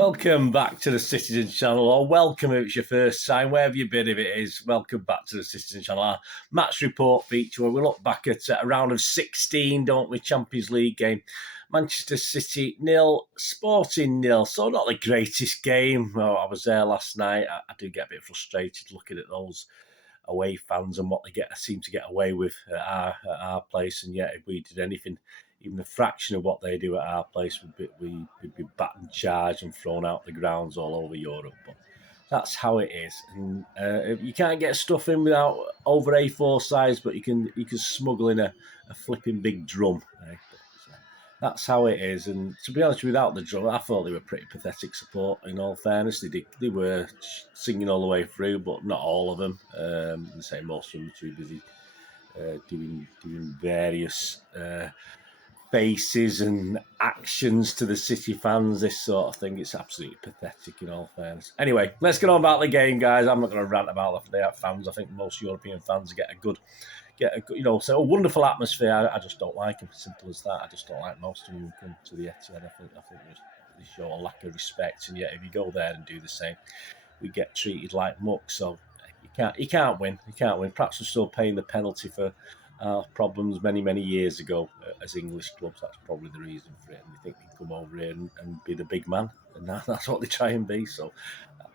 Welcome back to the Citizen Channel, or welcome if it's your first time, wherever you've been, if it is. Welcome back to the Citizen Channel, our match report feature where we look back at a round of 16, don't we? Champions League game. Manchester City 0, Sporting 0. So not the greatest game. Well, I was there last night. I do get a bit frustrated looking at those away fans and what they seem to get away with at our place. And yet, if we did anything, even a fraction of what they do at our place, we'd be battened, charged and thrown out the grounds all over Europe. But that's how it is. And you can't get stuff in without over A4 size, but you can smuggle in a flipping big drum. That's how it is. And to be honest, without the drum, I thought they were pretty pathetic support, in all fairness. They were singing all the way through, but not all of them. I'd say most of them were too busy doing various faces and actions to the City fans, this sort of thing. It's absolutely pathetic, in all fairness. Anyway, let's get on about the game, guys. I'm not going to rant about the fans. I think most European fans get a good, so a wonderful atmosphere. I just don't like them. Simple as that. I just don't like most of them who come to the Etihad. I think they show a lack of respect, and yet if you go there and do the same, we get treated like muck. So you can't win. You can't win. Perhaps we're still paying the penalty for our problems many years ago as English clubs. That's probably the reason for it. And they think they can come over here and be the big man, and that's what they try and be. So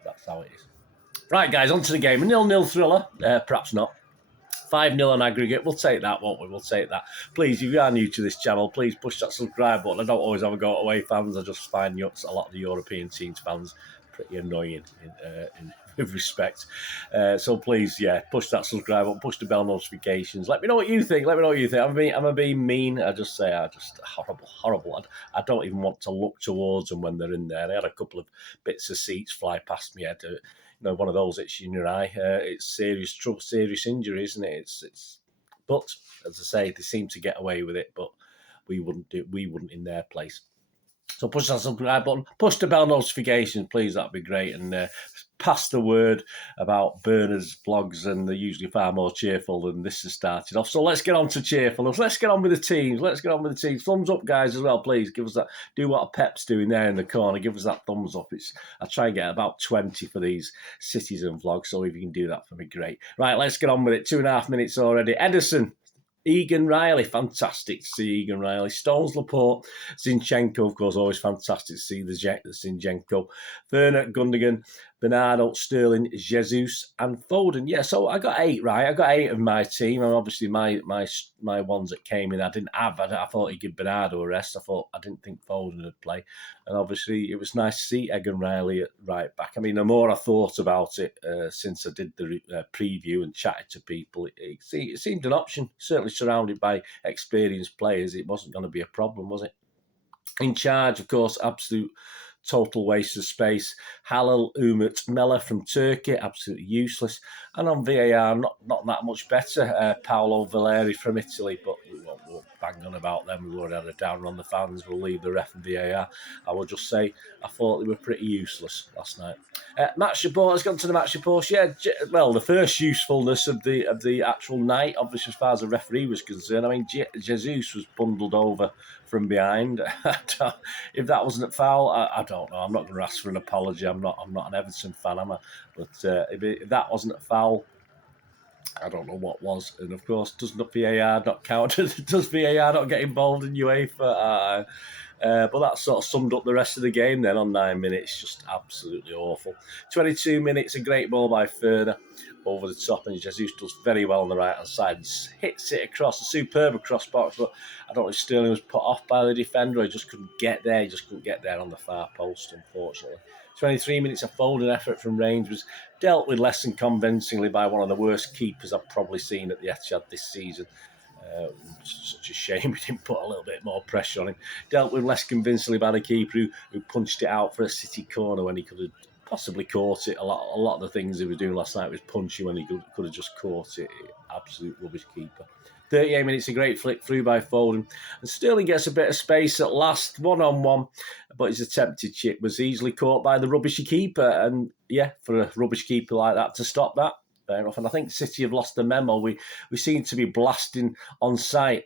that's how it is. Right, guys, on to the game. A 0-0 thriller, perhaps not. 5-0 on aggregate. We'll take that, won't we? We'll take that. Please, if you are new to this channel, please push that subscribe button. I don't always have a go at away fans. I just find a lot of the European teams fans pretty annoying in respect. So please, push that subscribe button, push the bell notifications. Let me know what you think. Am I being mean? I just say, horrible. I don't even want to look towards them when they're in there. They had a couple of bits of seats fly past me head. One of those itching your eye. It's serious trouble, serious injury, isn't it? But as I say, they seem to get away with it. But we wouldn't in their place. So push that subscribe button, push the bell notification, please. That'd be great. And pass the word about Bernard's blogs, and they're usually far more cheerful than this has started off. So let's get on to cheerfulness. Let's get on with the teams. Thumbs up, guys, as well, please. Give us that. Do what Pep's doing there in the corner. Give us that thumbs up. I try and get about 20 for these Citizen vlogs, so if you can do that for me, great. Right, let's get on with it. 2.5 minutes already. Edison. Egan Riley, fantastic to see Egan Riley. Stones, Laporte, Zinchenko, of course, always fantastic to see the Zinchenko. Werner, Gundogan, Bernardo, Sterling, Jesus, and Foden. Yeah, so I got 8 right. I got 8 of my team, and obviously my ones that came in, I didn't have. I thought he'd give Bernardo a rest. I didn't think Foden would play, and obviously it was nice to see Egan Riley at right back. I mean, the more I thought about it since I did the preview and chatted to people, it seemed an option. Certainly surrounded by experienced players, it wasn't going to be a problem, was it? In charge, of course, absolute total waste of space. Halil Umut Mela from Turkey, absolutely useless. And on VAR, not that much better. Paolo Valeri from Italy, but we won't bang on about them. We've already had a downer on the fans. We'll leave the ref and VAR. I will just say I thought they were pretty useless last night. Match report. Let's go on to the match report. Yeah, well, the first usefulness of the actual night, obviously, as far as the referee was concerned. I mean, Jesus was bundled over from behind. If that wasn't a foul, I don't know. I'm not going to ask for an apology. I'm not an Everton fan, am I? But if that wasn't a foul, I don't know what was. And of course, does VAR not count? Does VAR not get involved in UEFA? But that sort of summed up the rest of the game then on 9 minutes. Just absolutely awful. 22 minutes, a great ball by Werner over the top, and Jesus does very well on the right-hand side. He hits it across a superb cross box, but I don't know if Sterling was put off by the defender, or he just couldn't get there. He just couldn't get there on the far post, unfortunately. 23 minutes of Foden effort from range was dealt with less than convincingly by one of the worst keepers I've probably seen at the Etihad this season. Such a shame we didn't put a little bit more pressure on him. Dealt with less convincingly by the keeper who punched it out for a City corner when he could have possibly caught it. A lot of the things he was doing last night was punching when he could have just caught it. Absolute rubbish keeper. 38 minutes, a great flick through by Foden. And Sterling gets a bit of space at last, one-on-one, but his attempted chip was easily caught by the rubbishy keeper. And yeah, for a rubbish keeper like that to stop that, fair enough. And I think City have lost the memo. We seem to be blasting on sight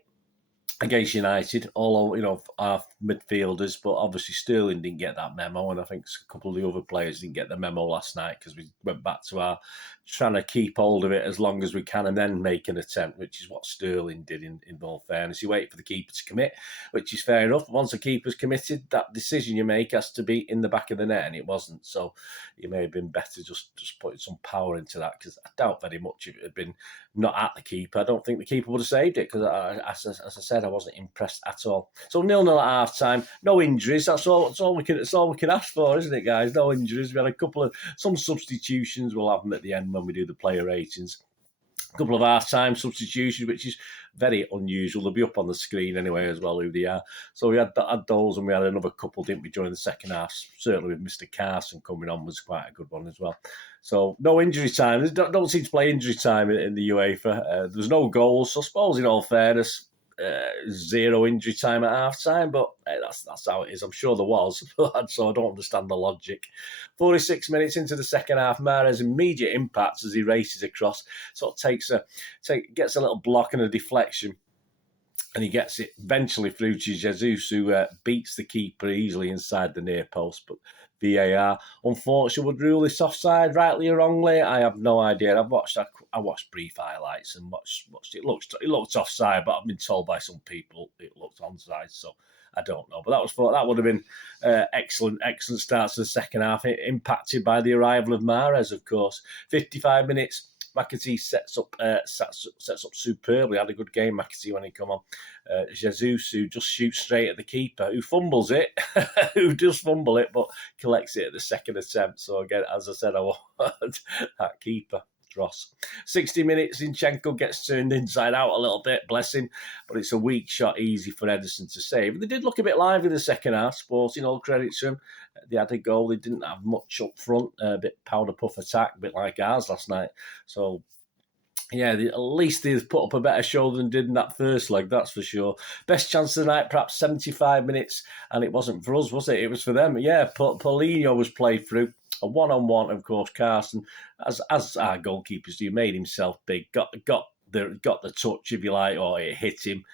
against United, although, our midfielders, but obviously Sterling didn't get that memo, and I think a couple of the other players didn't get the memo last night because we went back to our trying to keep hold of it as long as we can and then make an attempt, which is what Sterling did in all fairness. You wait for the keeper to commit, which is fair enough. Once the keeper's committed, that decision you make has to be in the back of the net, and it wasn't. So it may have been better just putting some power into that, because I doubt very much if it had been not at the keeper, I don't think the keeper would have saved it, because as I said, I wasn't impressed at all. So 0-0 at half time, no injuries. That's all we can ask for, isn't it, guys? No injuries. We had some substitutions. We'll have them at the end when we do the player ratings. A couple of half-time substitutions, which is very unusual. They'll be up on the screen anyway as well, who they are. So we had those, and we had another couple, didn't we, during the second half? Certainly with Mr. Carson coming on was quite a good one as well. So no injury time. They don't seem to play injury time in the UEFA. There's no goals, so I suppose in all fairness, zero injury time at half time, but that's how it is. I'm sure there was, so I don't understand the logic. 46 minutes into the second half, Mahrez immediate impact as he races across, sort of gets a little block and a deflection, and he gets it eventually through to Jesus, who beats the keeper easily inside the near post, but VAR, unfortunately, would rule this offside, rightly or wrongly. I have no idea. I watched brief highlights and watched it. It looked offside, but I've been told by some people it looked onside, so I don't know. But that would have been excellent start to the second half, impacted by the arrival of Mahrez, of course. 55 minutes. McAtee sets up superbly. Had a good game, McAtee, when he come on. Jesus, who just shoots straight at the keeper, who fumbles it, who does fumble it, but collects it at the second attempt. So again, as I said, I want that keeper. Dross. 60 minutes, Zinchenko gets turned inside out a little bit, bless him, but it's a weak shot, easy for Ederson to save. They did look a bit lively in the second half, Sporting, all credit to them. They had a goal, they didn't have much up front, a bit powder puff attack, a bit like ours last night. So, yeah, at least they've put up a better show than did in that first leg, that's for sure. Best chance of the night, perhaps 75 minutes, and it wasn't for us, was it? It was for them. Yeah, Paulinho was played through. A one-on-one, of course, Carson, as our goalkeepers do, made himself big, got the touch, if you like, or it hit him.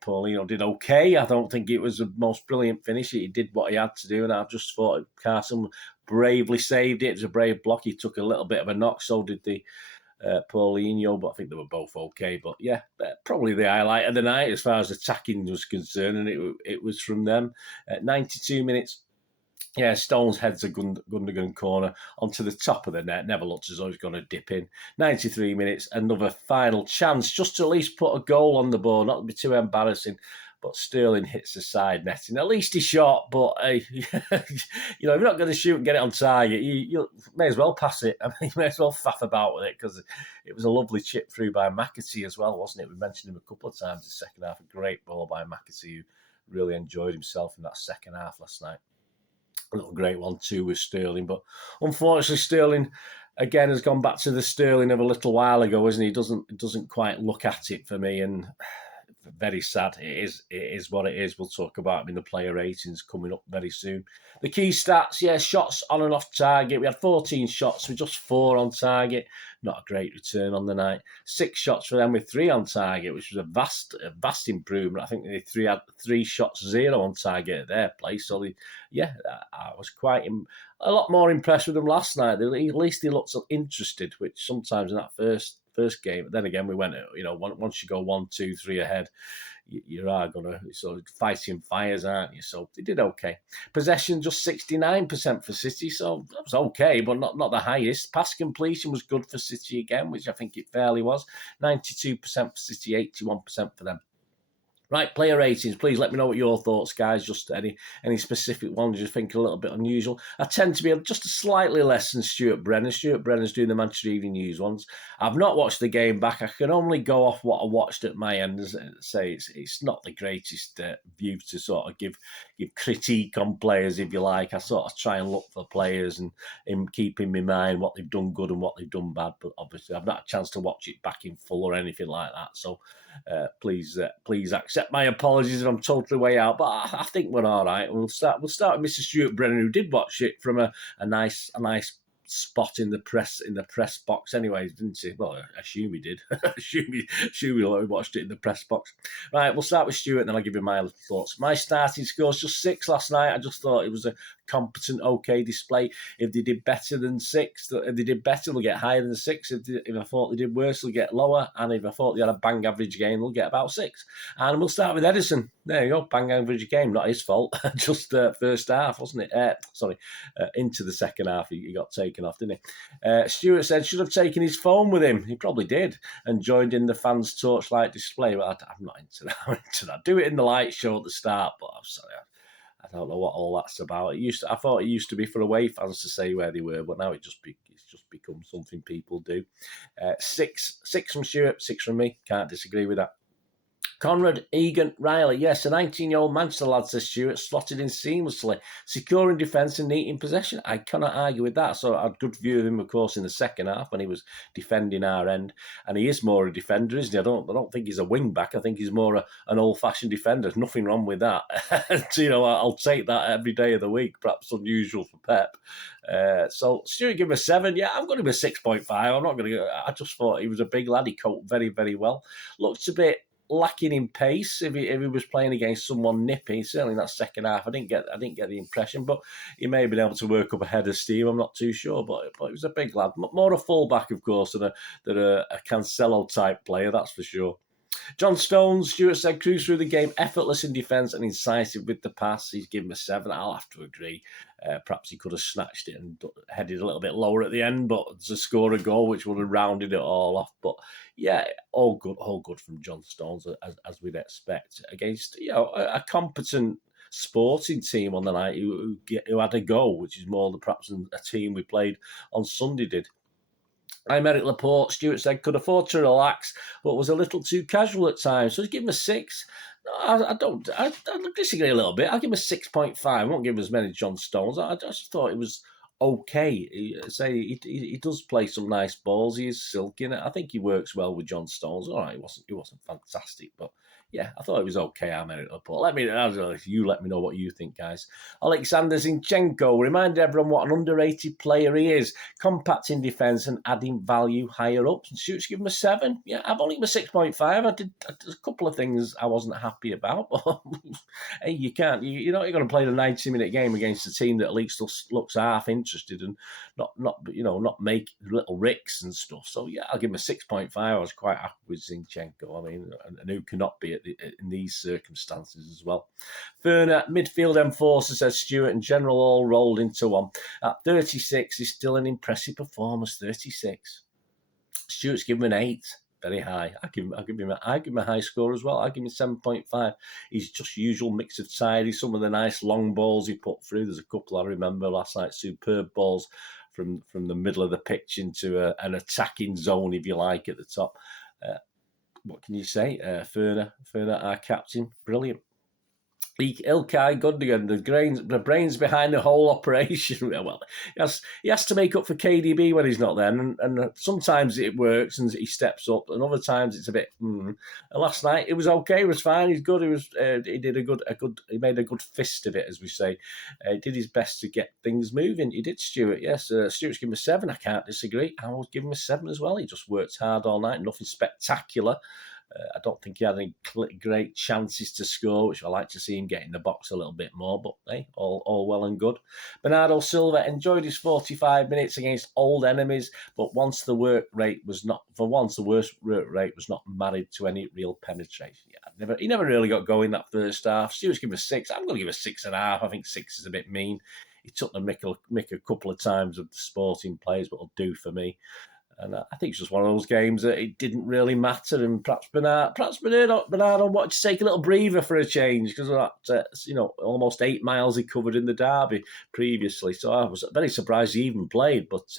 Paulinho did okay. I don't think it was the most brilliant finish. He did what he had to do, and I just thought Carson bravely saved it. It was a brave block. He took a little bit of a knock, so did the Paulinho, but I think they were both okay. But yeah, probably the highlight of the night as far as attacking was concerned, and it was from them. 92 minutes. Yeah, Stones heads a Gundogan corner onto the top of the net. Never looked as though he was going to dip in. 93 minutes, another final chance just to at least put a goal on the board. Not to be too embarrassing, but Sterling hits the side netting. At least he shot, but if you're not going to shoot and get it on target, you may as well pass it. I mean, you may as well faff about with it, because it was a lovely chip through by McAtee as well, wasn't it? We mentioned him a couple of times in the second half. A great ball by McAtee, who really enjoyed himself in that second half last night. A little great one too with Sterling, but unfortunately Sterling again has gone back to the Sterling of a little while ago, isn't he? Doesn't quite look at it for me, and very sad. It is what it is. We'll talk about him in the player ratings coming up very soon. The key stats, shots on and off target. We had 14 shots with just 4 on target. Not a great return on the night. 6 shots for them with 3 on target, which was a vast improvement. I think they had 3 shots, 0 on target at their place. So I was quite a lot more impressed with them last night. At least they looked interested, which sometimes in that first game. But then again, we went, once you go 1, 2, 3 ahead, you are going to sort of fighting fires, aren't you? So they did okay. Possession just 69% for City, so that was okay, but not the highest. Pass completion was good for City again, which I think it fairly was. 92% for City, 81% for them. Right, player ratings. Please let me know what your thoughts, guys. Just any specific ones you think are a little bit unusual. I tend to be just slightly less than Stuart Brennan. Stuart Brennan's doing the Manchester Evening News ones. I've not watched the game back. I can only go off what I watched at my end and say it's not the greatest view to sort of give critique on players, if you like. I sort of try and look for players and keep in my mind what they've done good and what they've done bad. But obviously, I've not had a chance to watch it back in full or anything like that. So please accept my apologies if I'm totally way out, but I think we're all right. We'll start with Mr. Stuart Brennan, who did watch it from a nice spot in the press box anyway, didn't he? Well, I assume he did. assume he watched it in the press box. Right, we'll start with Stuart, and then I'll give you my little thoughts. My starting score was just 6 last night. I just thought it was a competent, okay display. If they did better than 6, if they did better, they'll get higher than 6. If I thought they did worse, they'll get lower. And if I thought they had a bang average game, they'll get about 6. And we'll start with Edison. There you go, bang average game. Not his fault. Just first half, wasn't it? Into the second half, he got taken off, didn't he? Stuart said should have taken his phone with him. He probably did, and joined in the fans' torchlight display. Well, I'm not into that. I'm into that. Do it in the light show at the start, but I'm sorry, I don't know what all that's about. I thought it used to be for away fans to say where they were, but now it's just become something people do. 6 from Stuart, 6 from me. Can't disagree with that. Conrad Egan Riley, yes, a 19-year-old Manchester lad, says Stuart, slotted in seamlessly, securing defence and neat in possession. I cannot argue with that. So I had a good view of him, of course, in the second half when he was defending our end. And he is more a defender, isn't he? I don't think he's a wing-back. I think he's more an old-fashioned defender. There's nothing wrong with that. I'll take that every day of the week, perhaps unusual for Pep. So Stuart, give him a 7. Yeah, I'm going to give him a 6.5. I'm not going to. I just thought he was a big lad. He coped very, very well. Looked a bit lacking in pace if he was playing against someone nippy. Certainly in that second half, I didn't get the impression, but he may have been able to work up a head of steam. I'm not too sure, but he was a big lad. More a fullback, of course, than a Cancelo type player, that's for sure. John Stones, Stuart said, cruised through the game, effortless in defence and incisive with the pass. He's given him a 7. I'll have to agree. Perhaps he could have snatched it and headed a little bit lower at the end, but to score a goal which would have rounded it all off. But yeah, all good from John Stones, as we'd expect, against a competent Sporting team on the night who had a goal, which is more than perhaps a team we played on Sunday did. I'm Eric Laporte. Stuart said could afford to relax, but was a little too casual at times. So he's given him a 6. No, I disagree a little bit. I'll give him a 6.5. I won't give him as many John Stones. I just thought it was okay. He does play some nice balls. He is silky. I think he works well with John Stones. All right, he wasn't fantastic, but yeah, I thought it was okay. I'm Eric Laporte. Let me know what you think, guys. Alexander Zinchenko reminded everyone what an underrated player he is. Compact in defence and adding value higher up. And Stuart's given him a 7. Yeah, I've only given him a 6.5. I did a couple of things I wasn't happy about. Hey, you're not going to play the 90-minute game against a team that at least looks half interested and not make little ricks and stuff. So yeah, I'll give him a 6.5. I was quite happy with Zinchenko. I mean, and who cannot be in these circumstances as well. Ferner, midfield enforcer, says Stuart, and general all rolled into one. At 36 is still an impressive performance. 36. Stuart's given him an 8. Very high. I give him a high score as well. I give him 7.5. He's just usual mix of tidy. Some of the nice long balls he put through. There's a couple I remember last night. Superb balls from the middle of the pitch into an attacking zone, if you like, at the top. What can you say? Ferner, our captain, brilliant. Ilkay Gundogan, the brains behind the whole operation. Well, he has to make up for KDB when he's not there, and sometimes it works and he steps up, and other times it's a bit. And last night it was okay, it was fine. He's good. He did a good. He made a good fist of it, as we say. He did his best to get things moving. He did, Stuart. Yes, Stuart's given him a 7. I can't disagree. I will give him a 7 as well. He just worked hard all night. Nothing spectacular. I don't think he had any great chances to score, which I like to see him get in the box a little bit more, but hey, all well and good. Bernardo Silva enjoyed his 45 minutes against old enemies, but the worst work rate was not married to any real penetration. Yeah, he never really got going that first half. Stuart's given him a 6. I'm going to give a 6.5. I think 6 is a bit mean. He took the mick a couple of times of the Sporting players, but it'll do for me. And I think it's just one of those games that it didn't really matter. And perhaps Bernardo wanted to take a little breather for a change because of that, almost 8 miles he covered in the derby previously. So I was very surprised he even played. But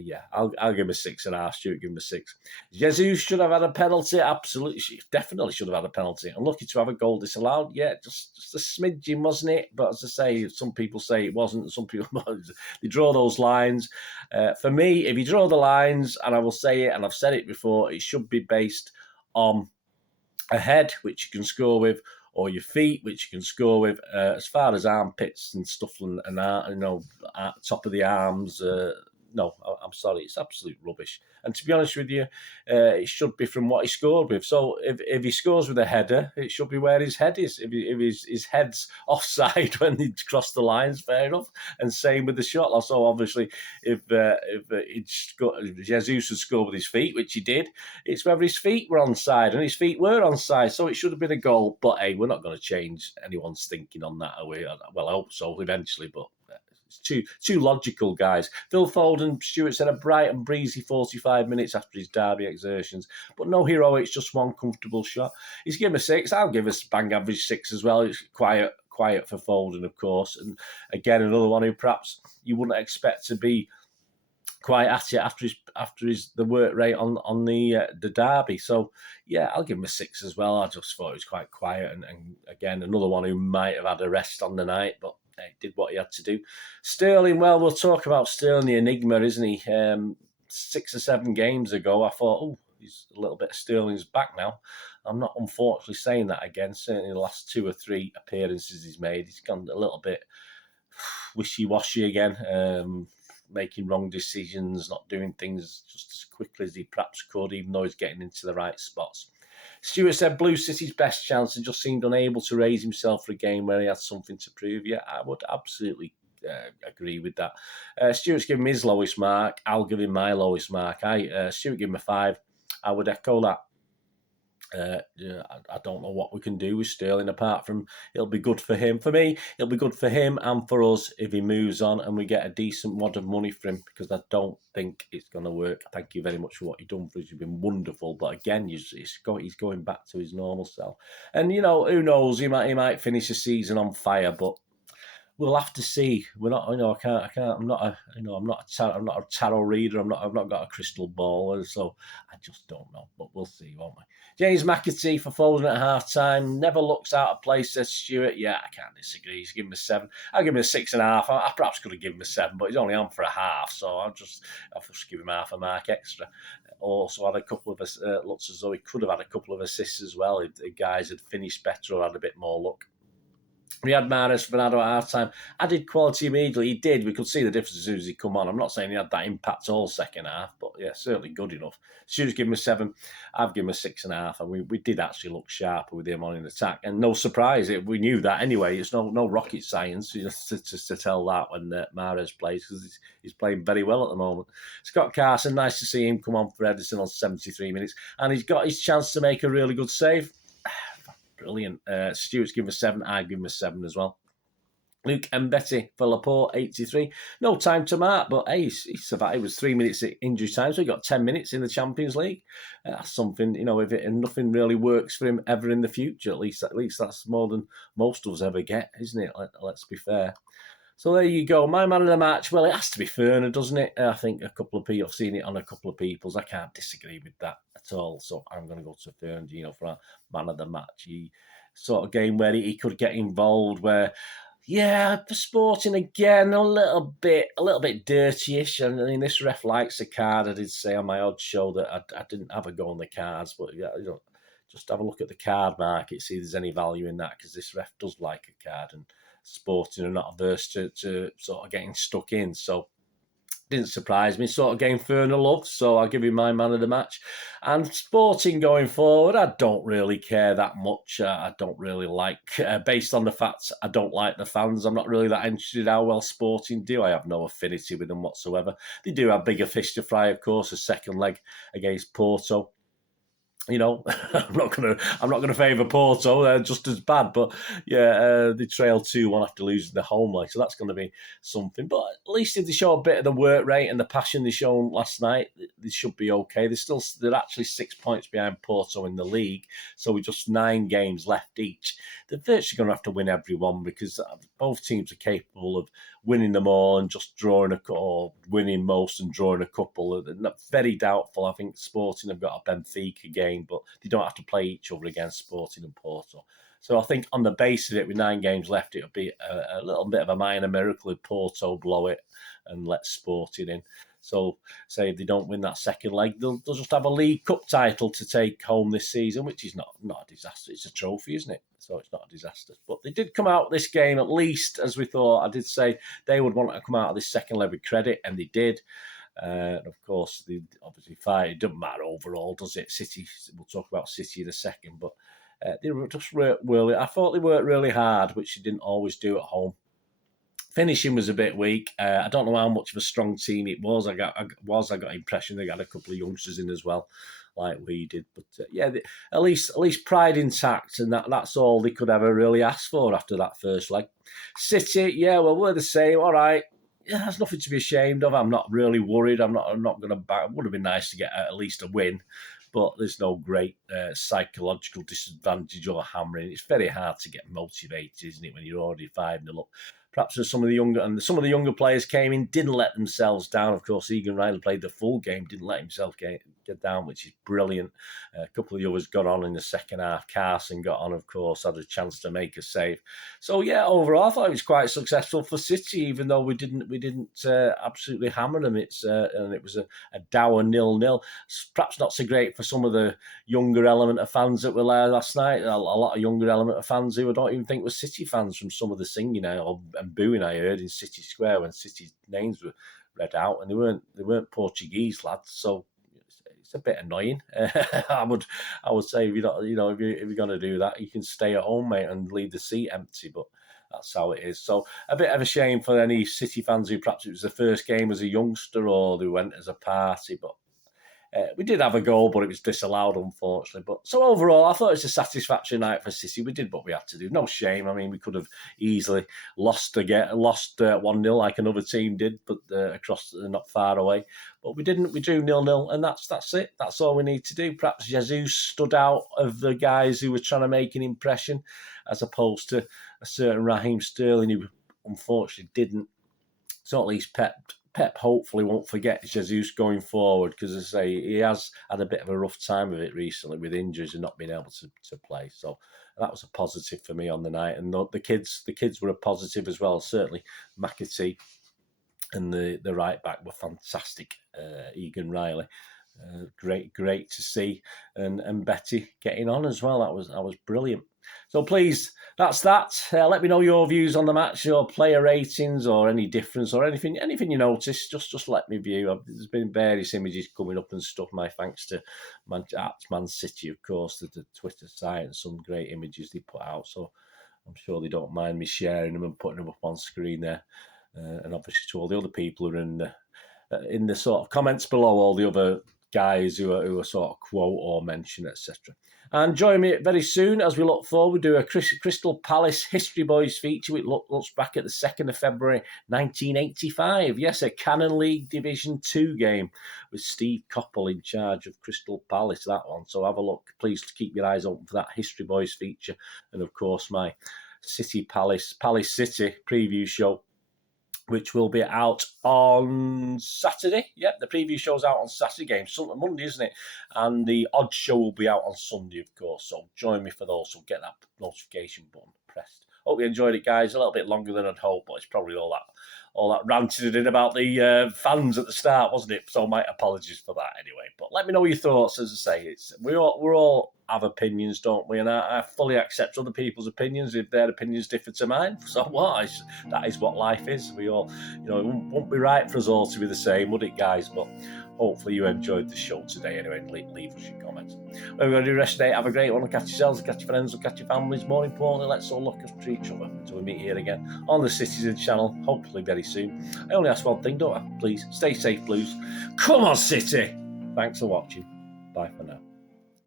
yeah, I'll give him a 6.5. Stuart, give him a 6. Jesus should have had a penalty. Absolutely, definitely should have had a penalty. Unlucky to have a goal disallowed. Yeah, just a smidgen, wasn't it? But as I say, some people say it wasn't. Some people they draw those lines. For me, if you draw the lines, and I will say it, and I've said it before, it should be based on a head, which you can score with, or your feet, which you can score with. As far as armpits and stuff, and top of the arms, no, I'm sorry, it's absolute rubbish. And to be honest with you, it should be from what he scored with. So if he scores with a header, it should be where his head is. If his head's offside when he crossed the lines, fair enough. And same with the shot. So obviously, if Jesus had scored with his feet, which he did, it's whether his feet were onside, and his feet were onside. So it should have been a goal. But hey, we're not going to change anyone's thinking on that. Well, I hope so eventually, but it's too logical, guys. Phil Foden, Stuart said, a bright and breezy 45 minutes after his derby exertions, but no heroics, just one comfortable shot. He's given a 6. I'll give a bang average 6 as well. It's quiet for Foden, of course, and again another one who perhaps you wouldn't expect to be quite at it after the work rate on the derby. So yeah, I'll give him a 6 as well. I just thought it was quite quiet, and again another one who might have had a rest on the night, but he did what he had to do. Sterling, well, we'll talk about Sterling, the enigma, isn't he? 6 or 7 games ago, I thought, oh, he's a little bit of Sterling's back now. I'm not unfortunately saying that again. Certainly the last 2 or 3 appearances he's made, he's gone a little bit wishy-washy again, making wrong decisions, not doing things just as quickly as he perhaps could, even though he's getting into the right spots. Stuart said Blue City's best chance and just seemed unable to raise himself for a game where he had something to prove. Yeah, I would absolutely agree with that. Stuart's given me his lowest mark. I'll give him my lowest mark. Stuart gave him a 5. I would echo that. I don't know what we can do with Sterling apart from it'll be good for him. For me, it'll be good for him and for us if he moves on and we get a decent wad of money for him, because I don't think it's going to work. Thank you very much for what you've done for us. You've been wonderful, but again, he's going back to his normal self. And you know, who knows? He might finish the season on fire, but we'll have to see. We're not, I can't. I'm not a tarot reader. I've not got a crystal ball, so I just don't know. But we'll see, won't we? James McAtee for Foden at half time. Never looks out of place, says Stuart. Yeah, I can't disagree. He's given him a 7. I'll give him a 6.5. I perhaps could have given him a 7, but he's only on for a half, so I'll just give him half a mark extra. Also had a couple of looks as though he could have had a couple of assists as well if the guys had finished better or had a bit more luck. Riyad Mahrez, Bernardo at half-time, added quality immediately. He did. We could see the difference as soon as he come on. I'm not saying he had that impact all second half, but yeah, certainly good enough. Stuart's given him a 7. I've given him a 6.5, and we did actually look sharper with him on in attack. And no surprise, we knew that anyway. It's no rocket science to tell that when Mahrez plays, because he's playing very well at the moment. Scott Carson, nice to see him come on for Edison on 73 minutes, and he's got his chance to make a really good save. Brilliant. Stuart's given a 7. I've given him a 7 as well. Luke and Betty for Laporte, 83. No time to mark, but hey, he survived. It was 3 minutes at injury time, so he got 10 minutes in the Champions League. That's something, and nothing really works for him ever in the future. At least that's more than most of us ever get, isn't it? Let's be fair. So there you go. My man of the match. Well, it has to be Ferner, doesn't it? I think a couple of people, I've seen it on a couple of people's. I can't disagree with that at all. So I'm going to go to Ferner, for a man of the match. He sort of game where he could get involved, where, yeah, for Sporting again, a little bit dirtyish. And I mean, this ref likes a card. I did say on my odd show that I didn't have a go on the cards, but yeah, just have a look at the card market, see if there's any value in that, because this ref does like a card, and Sporting are not averse to sort of getting stuck in. So didn't surprise me. Sort of game Ferner love, so I'll give you my man of the match. And Sporting going forward, I don't really care that much. I don't really like, based on the facts, I don't like the fans. I'm not really that interested in how well Sporting do. I have no affinity with them whatsoever. They do have bigger fish to fry, of course, a second leg against Porto. I'm not gonna favour Porto. They're just as bad, but yeah, they trail 2-1 after losing the home leg, so that's going to be something. But at least if they show a bit of the work rate and the passion they shown last night, they should be okay. They're actually 6 points behind Porto in the league, so with just 9 games left each, they're virtually going to have to win every one, because both teams are capable of winning them all and just winning most and drawing a couple. Very doubtful. I think Sporting have got a Benfica game, but they don't have to play each other against Sporting and Porto. So I think on the base of it, with 9 games left, it'll be a little bit of a minor miracle if Porto blow it and let Sporting in. So, say if they don't win that second leg, they'll just have a League Cup title to take home this season, which is not a disaster. It's a trophy, isn't it? So it's not a disaster. But they did come out this game, at least, as we thought. I did say they would want to come out of this second leg with credit, and they did. Of course, they obviously fight. It doesn't matter overall, does it? City, we'll talk about City in a second, but they were just really. I thought they worked really hard, which they didn't always do at home. Finishing was a bit weak. I don't know how much of a strong team it was. I got impression they got a couple of youngsters in as well, like we did. But at least pride intact, and that's all they could ever really ask for after that first leg. City, we're the same. All right. Yeah, there's nothing to be ashamed of. I'm not really worried. I'm not going to back. It would have been nice to get at least a win, but there's no great psychological disadvantage or hammering. It's very hard to get motivated, isn't it, when you're already 5-0 up? Perhaps some of the younger players came in, didn't let themselves down. Of course, Egan Riley played the full game, didn't let himself get down, which is brilliant. A couple of the others got on in the second half. Carson got on, of course, had a chance to make a save. So overall, I thought it was quite successful for City, even though we didn't absolutely hammer them. And it was a dour 0-0. Perhaps not so great for some of the younger element of fans that were there last night. A lot of younger element of fans who I don't even think were City fans from some of the singing and booing I heard in City Square when City's names were read out, and they weren't Portuguese lads, so it's a bit annoying. I would say if you're going to do that, you can stay at home, mate, and leave the seat empty. But that's how it is. So a bit of a shame for any City fans who perhaps it was the first game as a youngster or they went as a party, but. We did have a goal, but it was disallowed, unfortunately. But so overall, I thought it was a satisfactory night for City. We did what we had to do. No shame. I mean, we could have easily lost 1-0 like another team did, but across not far away. But we didn't. We drew 0-0, and that's it. That's all we need to do. Perhaps Jesus stood out of the guys who were trying to make an impression, as opposed to a certain Raheem Sterling who unfortunately didn't. So at least Pep hopefully won't forget Jesus going forward, because as I say, he has had a bit of a rough time of it recently with injuries and not being able to play. So that was a positive for me on the night. And the kids were a positive as well. Certainly McAtee and the right back were fantastic. Egan Riley. Great to see, and Betty getting on as well. That was brilliant. So please, that's that. Let me know your views on the match, your player ratings, or any difference, or anything you notice. Just let me view. There's been various images coming up and stuff. My thanks to Man City, of course, the Twitter site, and some great images they put out. So I'm sure they don't mind me sharing them and putting them up on screen there. And obviously to all the other people who are in the sort of comments below, all the other guys who are sort of quote or mention, etc. And join me very soon as we look forward to a Crystal Palace History Boys feature, which looks back at the 2nd of February 1985. Yes, a Canon League Division 2 game with Steve Coppell in charge of Crystal Palace, that one. So have a look. Please keep your eyes open for that History Boys feature. And of course, my Palace City preview show, which will be out on Saturday. Yep, the preview show's out on Saturday. Game Monday, isn't it? And the odd show will be out on Sunday, of course. So join me for those. So get that notification button pressed. Hope you enjoyed it, guys. A little bit longer than I'd hoped, but it's probably all that ranted in about the fans at the start, wasn't it? So my apologies for that anyway. But let me know your thoughts. As I say, we're all have opinions, don't we? And I fully accept other people's opinions if their opinions differ to mine. So what? That is what life is. We all, it won't be right for us all to be the same, would it, guys? But hopefully you enjoyed the show today anyway. Leave us your comments. We're going to do the rest of the day. Have a great one. Catch yourselves, catch your friends, catch your families. More importantly, let's all look after each other until we meet here again on the Citizen channel, hopefully very soon. I only ask one thing, don't I? Please stay safe, Blues. Come on, City. Thanks for watching. Bye for now.